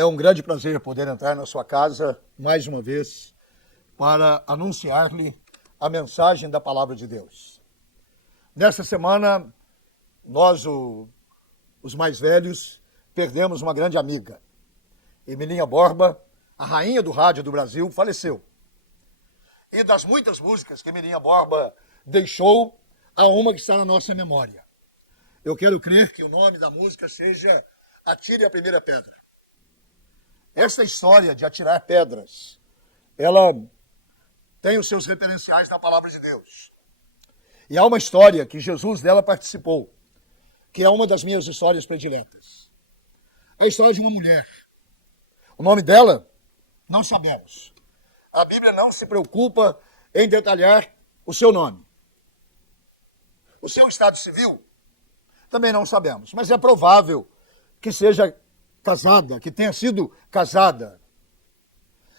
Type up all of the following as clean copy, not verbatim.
É um grande prazer poder entrar na sua casa mais uma vez para anunciar-lhe a mensagem da Palavra de Deus. Nesta semana, nós, os mais velhos, perdemos uma grande amiga. Emilinha Borba, a rainha do rádio do Brasil, faleceu. E das muitas músicas que Emilinha Borba deixou, há uma que está na nossa memória. Eu quero crer que o nome da música seja Atire a Primeira Pedra. Esta história de atirar pedras, ela tem os seus referenciais na Palavra de Deus. E há uma história que Jesus dela participou, que é uma das minhas histórias prediletas. É a história de uma mulher. O nome dela, não sabemos. A Bíblia não se preocupa em detalhar o seu nome. O seu estado civil, também não sabemos. Mas é provável que seja casada, que tenha sido casada.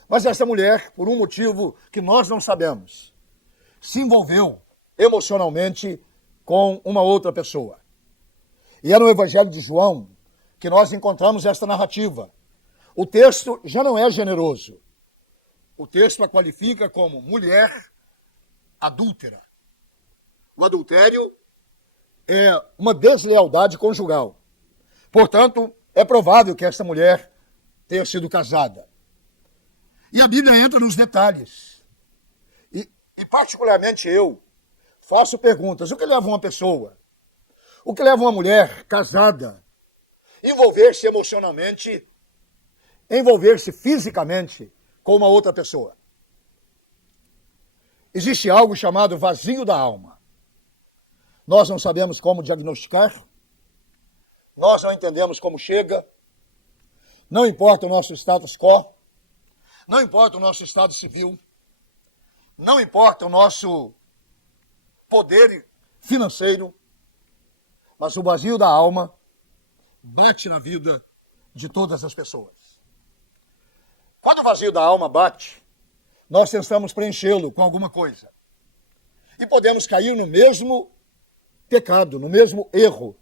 Mas essa mulher, por um motivo que nós não sabemos, se envolveu emocionalmente com uma outra pessoa. E é no Evangelho de João que nós encontramos esta narrativa. O texto já não é generoso. O texto a qualifica como mulher adúltera. O adultério é uma deslealdade conjugal. Portanto, é provável que essa mulher tenha sido casada. E a Bíblia entra nos detalhes. E particularmente eu faço perguntas. O que leva uma pessoa, o que leva uma mulher casada a envolver-se emocionalmente, envolver-se fisicamente com uma outra pessoa? Existe algo chamado vazio da alma. Nós não sabemos como diagnosticar, nós não entendemos como chega, não importa o nosso status quo, não importa o nosso estado civil, não importa o nosso poder financeiro, mas o vazio da alma bate na vida de todas as pessoas. Quando o vazio da alma bate, nós tentamos preenchê-lo com alguma coisa. E podemos cair no mesmo pecado, no mesmo erro,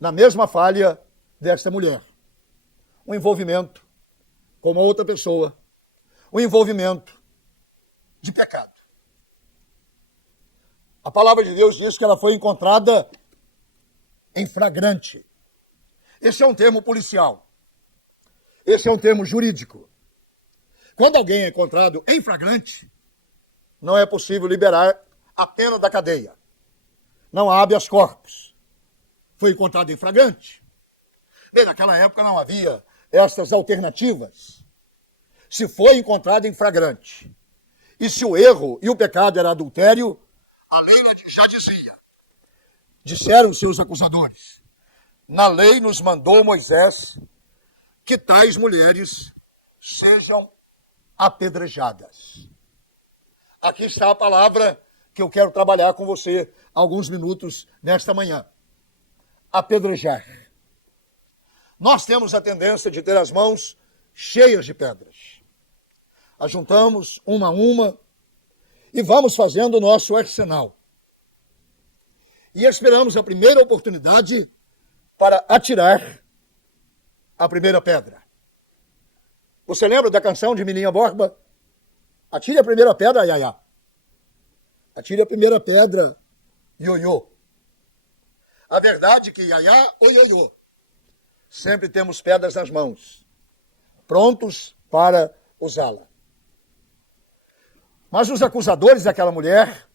na mesma falha desta mulher. Um envolvimento com uma outra pessoa, um envolvimento de pecado. A palavra de Deus diz que ela foi encontrada em flagrante. Esse é um termo policial. Esse é um termo jurídico. Quando alguém é encontrado em flagrante, não é possível liberar a pena da cadeia. Não há habeas corpus. Foi encontrado em flagrante. Bem, naquela época não havia estas alternativas. Se foi encontrado em flagrante, e se o erro e o pecado era adultério, a lei já dizia. Disseram seus acusadores. Na lei nos mandou Moisés que tais mulheres sejam apedrejadas. Aqui está a palavra que eu quero trabalhar com você alguns minutos nesta manhã. Apedrejar. Nós temos a tendência de ter as mãos cheias de pedras. Ajuntamos uma a uma e vamos fazendo o nosso arsenal. E esperamos a primeira oportunidade para atirar a primeira pedra. Você lembra da canção de Emilinha Borba? Atire a primeira pedra, Yaya. Atire a primeira pedra, ioiô. A verdade é que Yaya ou ioiô. Sempre temos pedras nas mãos, prontos para usá-la. Mas os acusadores daquela mulher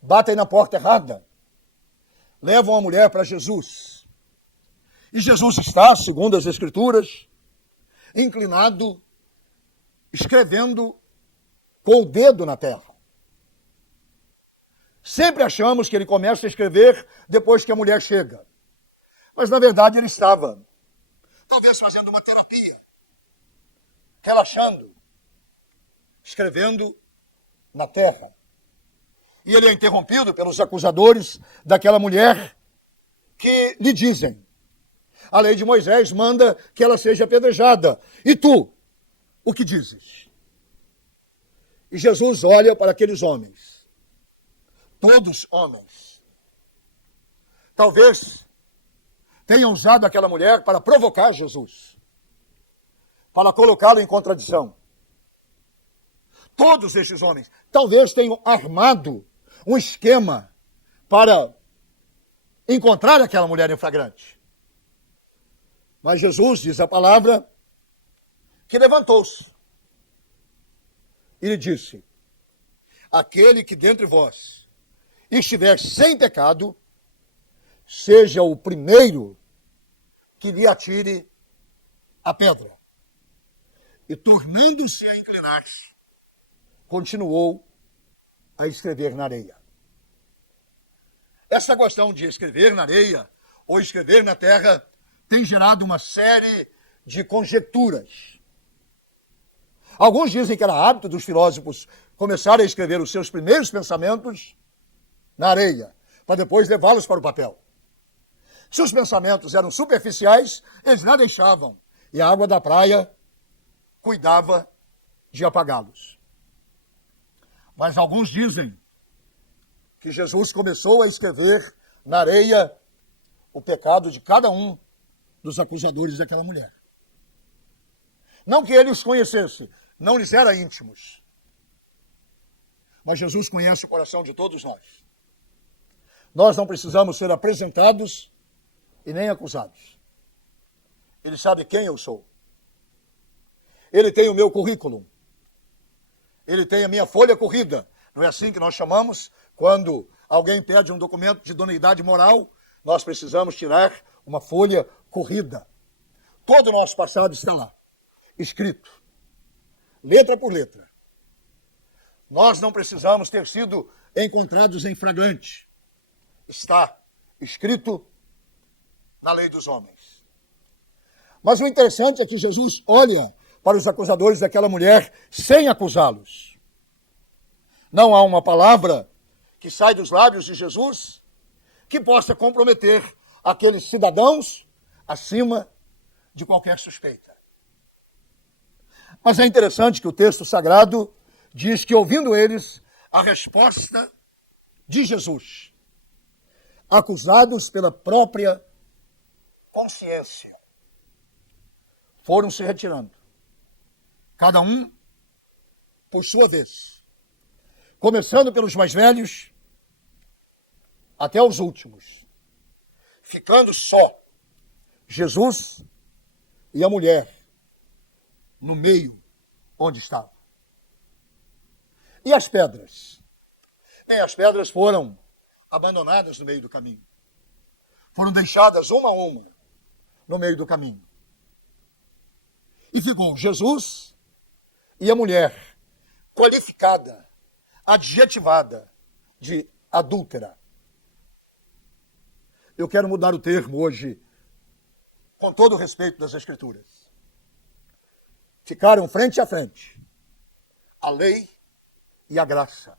batem na porta errada. Levam a mulher para Jesus. E Jesus está, segundo as Escrituras, inclinado, escrevendo com o dedo na terra. Sempre achamos que ele começa a escrever depois que a mulher chega. Mas, na verdade, ele estava, talvez, fazendo uma terapia, relaxando, escrevendo na terra. E ele é interrompido pelos acusadores daquela mulher que lhe dizem: a lei de Moisés manda que ela seja apedrejada. E tu, o que dizes? E Jesus olha para aqueles homens. Todos homens. Talvez tenham usado aquela mulher para provocar Jesus. para colocá-lo em contradição. Todos estes homens talvez tenham armado um esquema para encontrar aquela mulher em flagrante. Mas Jesus, diz a palavra, que levantou-se e lhe disse: aquele que dentre vós estiver sem pecado, seja o primeiro que lhe atire a pedra. E tornando-se a inclinar-se, continuou a escrever na areia. Essa questão de escrever na areia ou escrever na terra tem gerado uma série de conjecturas. Alguns dizem que era hábito dos filósofos começarem a escrever os seus primeiros pensamentos na areia, para depois levá-los para o papel. Se os pensamentos eram superficiais, eles não deixavam, e a água da praia cuidava de apagá-los. Mas alguns dizem que Jesus começou a escrever na areia o pecado de cada um dos acusadores daquela mulher. Não que ele os conhecesse, não lhes era íntimos. Mas Jesus conhece o coração de todos nós. Nós não precisamos ser apresentados e nem acusados. Ele sabe quem eu sou. Ele tem o meu currículo. Ele tem a minha folha corrida. Não é assim que nós chamamos? Quando alguém pede um documento de idoneidade moral, nós precisamos tirar uma folha corrida. Todo o nosso passado está lá, escrito, letra por letra. Nós não precisamos ter sido encontrados em flagrante. Está escrito na lei dos homens. Mas o interessante é que Jesus olha para os acusadores daquela mulher sem acusá-los. Não há uma palavra que sai dos lábios de Jesus que possa comprometer aqueles cidadãos acima de qualquer suspeita. Mas é interessante que o texto sagrado diz que, ouvindo eles a resposta de Jesus, acusados pela própria consciência, foram se retirando, cada um por sua vez, começando pelos mais velhos até os últimos, ficando só Jesus e a mulher no meio onde estava. E as pedras? Bem, as pedras foram abandonadas no meio do caminho. Foram deixadas uma a uma no meio do caminho. E ficou Jesus e a mulher qualificada, adjetivada de adúltera. Eu quero mudar o termo hoje, com todo o respeito das Escrituras. Ficaram frente a frente a lei e a graça.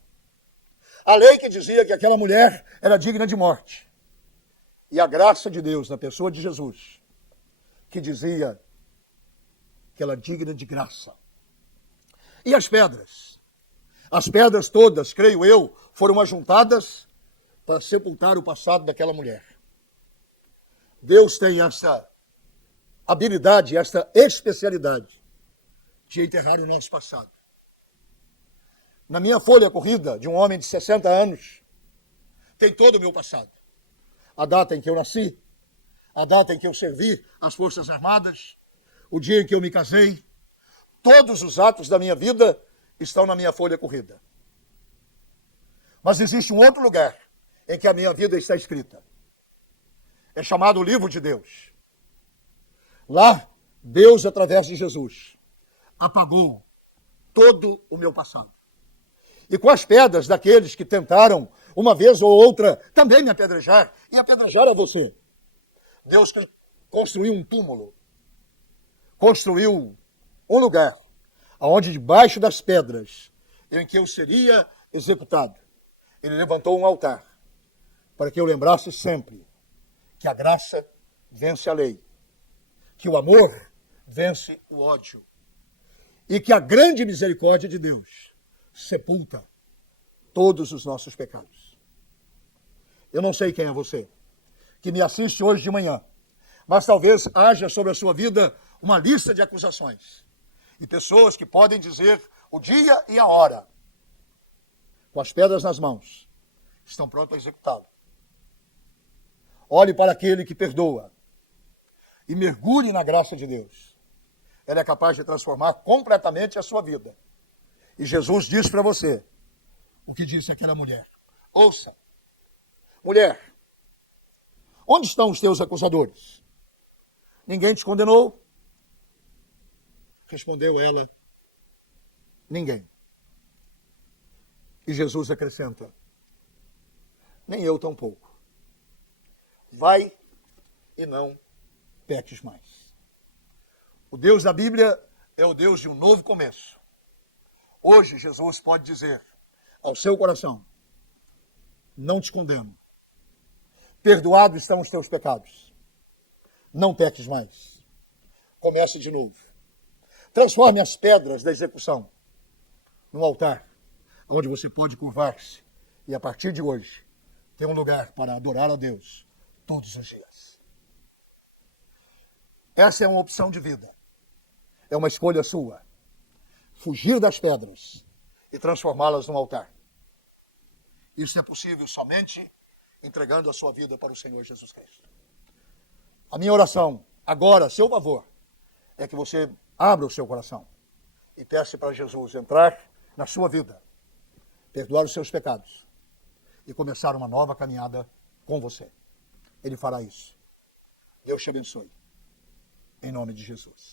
A lei que dizia que aquela mulher era digna de morte. E a graça de Deus, na pessoa de Jesus, que dizia que ela é digna de graça. E as pedras? As pedras todas, creio eu, foram ajuntadas para sepultar o passado daquela mulher. Deus tem essa habilidade, essa especialidade de enterrar o nosso passado. Na minha folha corrida de um homem de 60 anos, tem todo o meu passado. A data em que eu nasci, a data em que eu servi às Forças Armadas, o dia em que eu me casei, todos os atos da minha vida estão na minha folha corrida. Mas existe um outro lugar em que a minha vida está escrita. É chamado o livro de Deus. Lá, Deus, através de Jesus, apagou todo o meu passado. E com as pedras daqueles que tentaram, uma vez ou outra, também me apedrejar, e apedrejar a você. Deus construiu um túmulo, construiu um lugar, onde debaixo das pedras, em que eu seria executado, ele levantou um altar, para que eu lembrasse sempre que a graça vence a lei, que o amor vence o ódio, e que a grande misericórdia de Deus sepulta todos os nossos pecados. Eu não sei quem é você, que me assiste hoje de manhã, mas talvez haja sobre a sua vida uma lista de acusações. E pessoas que podem dizer o dia e a hora, com as pedras nas mãos, estão prontos a executá-lo. Olhe para aquele que perdoa e mergulhe na graça de Deus. Ela é capaz de transformar completamente a sua vida. E Jesus diz para você o que disse aquela mulher. Ouça, mulher, onde estão os teus acusadores? Ninguém te condenou? Respondeu ela, ninguém. E Jesus acrescenta, nem eu tampouco. Vai e não peques mais. O Deus da Bíblia é o Deus de um novo começo. Hoje Jesus pode dizer ao seu coração, não te condeno. Perdoados estão os teus pecados. Não peques mais. Comece de novo. Transforme as pedras da execução num altar, onde você pode curvar-se e, a partir de hoje, ter um lugar para adorar a Deus todos os dias. Essa é uma opção de vida. É uma escolha sua. Fugir das pedras e transformá-las num altar. Isso é possível somente entregando a sua vida para o Senhor Jesus Cristo. A minha oração, agora, a seu favor, é que você abra o seu coração e peça para Jesus entrar na sua vida, perdoar os seus pecados e começar uma nova caminhada com você. Ele fará isso. Deus te abençoe. Em nome de Jesus.